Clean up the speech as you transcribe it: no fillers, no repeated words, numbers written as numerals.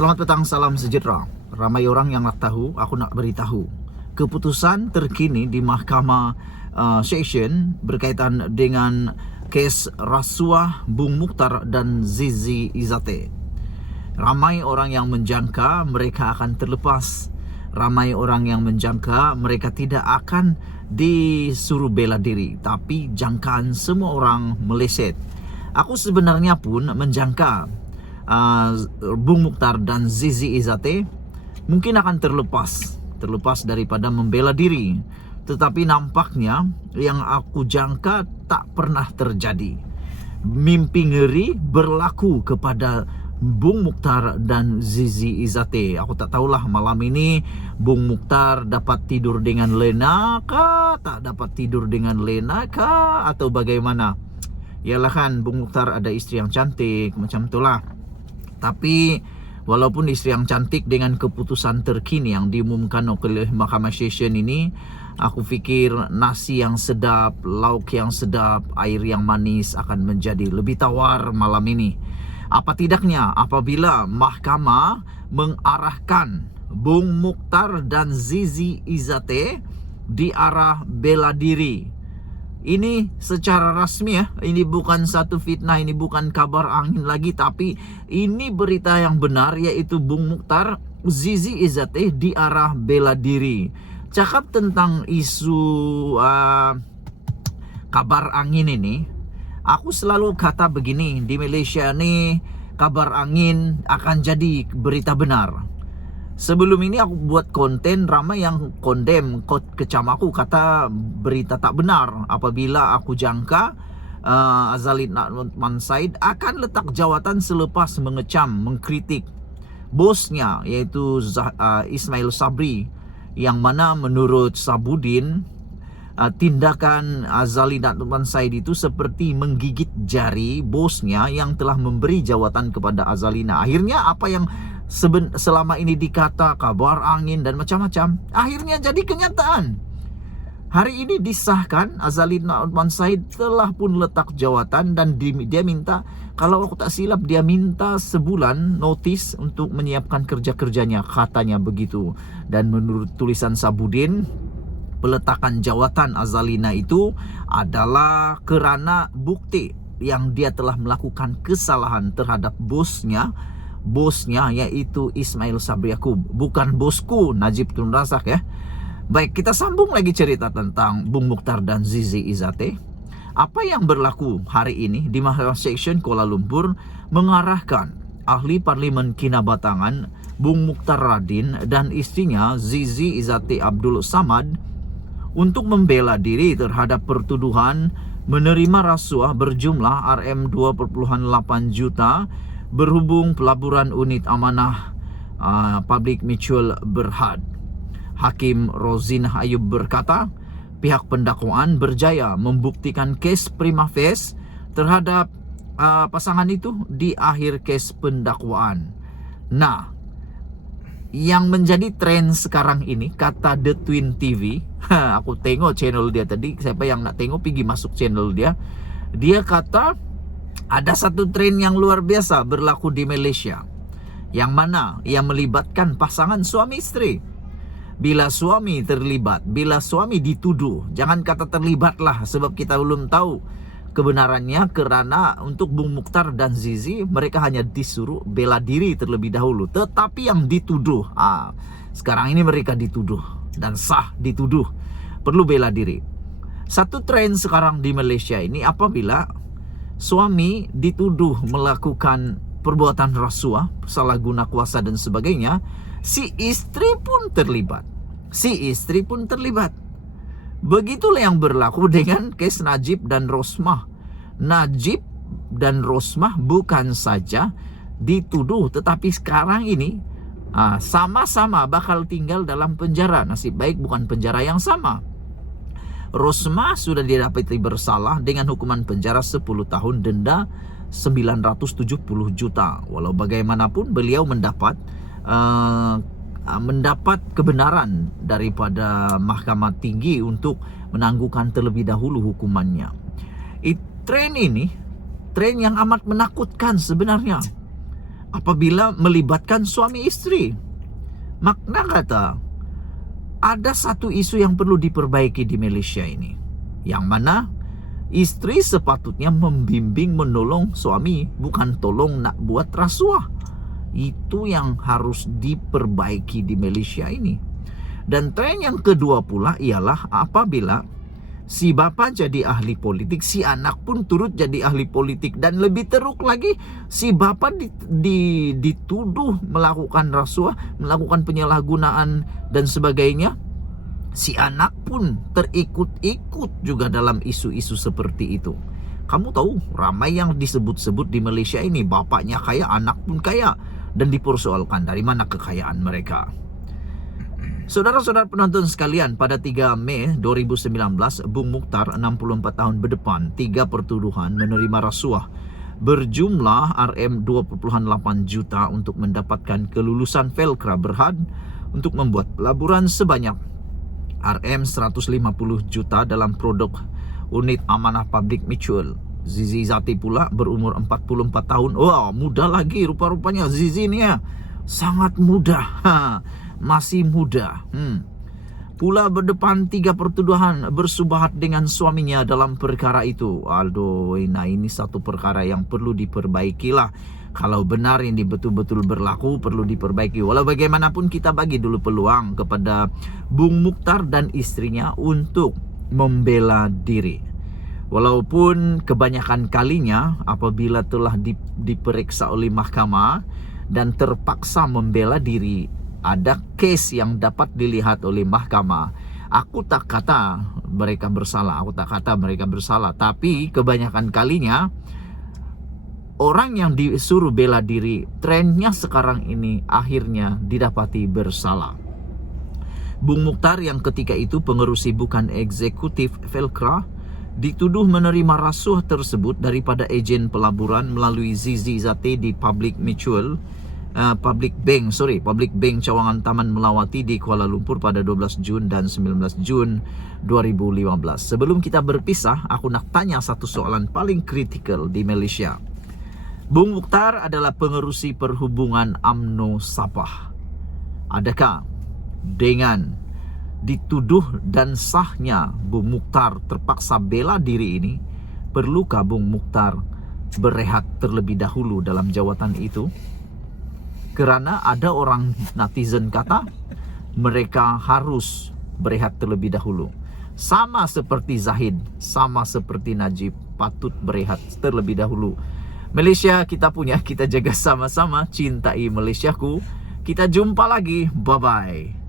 Selamat petang, salam sejahtera. Ramai orang yang nak tahu, aku nak beritahu. Keputusan terkini di Mahkamah Session berkaitan dengan kes rasuah Bung Mukhtar dan Zizi Izate. Ramai orang yang menjangka mereka akan terlepas. Ramai orang yang menjangka mereka tidak akan disuruh bela diri. Tapi jangkaan semua orang meleset. Aku sebenarnya pun menjangka Bung Mukhtar dan Zizi Izate mungkin akan terlepas daripada membela diri. Tetapi nampaknya yang aku jangka tak pernah terjadi. Mimpi ngeri berlaku kepada Bung Mukhtar dan Zizi Izate. Aku tak tahulah malam ini Bung Mukhtar dapat tidur dengan lena kah, tak dapat tidur dengan lena kah, atau bagaimana. Yalah kan, Bung Mukhtar ada istri yang cantik, macam itulah. Tapi walaupun istri yang cantik, dengan keputusan terkini yang diumumkan oleh Mahkamah Session ini, aku fikir nasi yang sedap, lauk yang sedap, air yang manis akan menjadi lebih tawar malam ini. Apa tidaknya apabila mahkamah mengarahkan Bung Mukhtar dan Zizi Izate di arah bela diri. Ini secara rasmi ya, ini bukan satu fitnah, ini bukan kabar angin lagi, tapi ini berita yang benar, yaitu Bung Mukhtar, Zizi Izate di arah bela diri. Cakap tentang isu kabar angin ini, aku selalu kata begini, di Malaysia nih kabar angin akan jadi berita benar. Sebelum ini aku buat konten, ramai yang condemn, kecam aku, kata berita tak benar apabila aku jangka Azalin Natman Said akan letak jawatan selepas mengecam, mengkritik bosnya, yaitu Ismail Sabri, yang mana menurut Sabudin tindakan Azalin Natman Said itu seperti menggigit jari bosnya yang telah memberi jawatan kepada Azalina. Akhirnya apa yang selama ini dikata kabar angin dan macam-macam, akhirnya jadi kenyataan. Hari ini disahkan Azalin Natman Said telah pun letak jawatan, dan dia minta, kalau aku tak silap, dia minta sebulan notis untuk menyiapkan kerja-kerjanya, katanya begitu. Dan menurut tulisan Sabudin, peletakan jawatan Azalina itu adalah kerana bukti yang dia telah melakukan kesalahan terhadap bosnya, yaitu Ismail Sabri Yaakob, bukan bosku Najib Tun Razak ya. Baik, kita sambung lagi cerita tentang Bung Mukhtar dan Zizi Izate. Apa yang berlaku hari ini di Mahkamah Session Kuala Lumpur mengarahkan ahli Parlimen Kinabatangan Bung Mukhtar Radin dan istrinya Zizi Izate Abdul Samad untuk membela diri terhadap pertuduhan menerima rasuah berjumlah RM2.8 juta berhubung pelaburan unit amanah Public Mutual Berhad. Hakim Rozinah Ayub berkata, pihak pendakwaan berjaya membuktikan kes prima facie terhadap pasangan itu di akhir kes pendakwaan. Nah, yang menjadi tren sekarang ini, kata The Twin TV, aku tengok channel dia tadi, siapa yang nak tengok pergi masuk channel dia. Dia kata ada satu tren yang luar biasa berlaku di Malaysia, yang mana yang melibatkan pasangan suami istri. Bila suami terlibat, bila suami dituduh, jangan kata terlibat lah, sebab kita belum tahu kebenarannya, kerana untuk Bung Mukhtar dan Zizi, mereka hanya disuruh bela diri terlebih dahulu. Tetapi yang dituduh, sekarang ini mereka dituduh dan sah dituduh, perlu bela diri. Satu tren sekarang di Malaysia ini, apabila suami dituduh melakukan perbuatan rasuah, salah guna kuasa dan sebagainya, si istri pun terlibat. Begitulah yang berlaku dengan kes Najib dan Rosmah. Najib dan Rosmah bukan saja dituduh, tetapi sekarang ini sama-sama bakal tinggal dalam penjara. Nasib baik bukan penjara yang sama. Rosmah sudah didapati bersalah dengan hukuman penjara 10 tahun, denda 970 juta. Walau bagaimanapun beliau mendapat kebenaran daripada Mahkamah Tinggi untuk menangguhkan terlebih dahulu hukumannya. Tren ini, tren yang amat menakutkan sebenarnya. apabila melibatkan suami istri. Makna kata, ada satu isu yang perlu diperbaiki di Malaysia ini, yang mana istri sepatutnya membimbing, menolong suami, bukan tolong nak buat rasuah. Itu yang harus diperbaiki di Malaysia ini. Dan tren yang kedua pula ialah apabila si bapa jadi ahli politik, si anak pun turut jadi ahli politik. Dan lebih teruk lagi, si bapa dituduh melakukan rasuah, melakukan penyalahgunaan dan sebagainya. Si anak pun terikut-ikut juga dalam isu-isu seperti itu. Kamu tahu, ramai yang disebut-sebut di Malaysia ini, bapaknya kaya, anak pun kaya, dan dipersoalkan dari mana kekayaan mereka. Saudara-saudara penonton sekalian, pada 3 Mei 2019, Bung Mukhtar 64 tahun berdepan 3 pertuduhan menerima rasuah berjumlah RM2.8 juta untuk mendapatkan kelulusan Felcra Berhad untuk membuat pelaburan sebanyak RM150 juta dalam produk unit amanah public mutual. Zizi Zati pula berumur 44 tahun. Wah, muda lagi rupa-rupanya Zizi ni ya. Sangat muda. Masih muda. Pula berdepan 3 pertuduhan bersubahat dengan suaminya dalam perkara itu. Aduh, nah ini satu perkara yang perlu diperbaikilah. Kalau benar ini betul-betul berlaku, perlu diperbaiki. Walau bagaimanapun kita bagi dulu peluang kepada Bung Mukhtar dan istrinya untuk membela diri. Walaupun kebanyakan kalinya apabila telah diperiksa oleh mahkamah dan terpaksa membela diri, ada kes yang dapat dilihat oleh mahkamah. Aku tak kata mereka bersalah, tapi kebanyakan kalinya orang yang disuruh bela diri, trennya sekarang ini akhirnya didapati bersalah. Bung Mukhtar yang ketika itu pengerusi bukan eksekutif Felcra dituduh menerima rasuah tersebut daripada ejen pelaburan melalui Zizi Zati di Public Bank Cawangan Taman Melawati di Kuala Lumpur pada 12 Jun dan 19 Jun 2015. Sebelum kita berpisah, aku nak tanya satu soalan paling kritikal di Malaysia. Bung Mukhtar adalah pengerusi perhubungan UMNO Sabah. Adakah dengan dituduh dan sahnya Bung Mukhtar terpaksa bela diri ini, perlukah Bung Mukhtar berehat terlebih dahulu dalam jawatan itu? Kerana ada orang netizen kata mereka harus berehat terlebih dahulu. Sama seperti Zahid, sama seperti Najib, patut berehat terlebih dahulu. Malaysia kita punya, kita jaga sama-sama. Cintai Malaysiaku. Kita jumpa lagi. Bye-bye.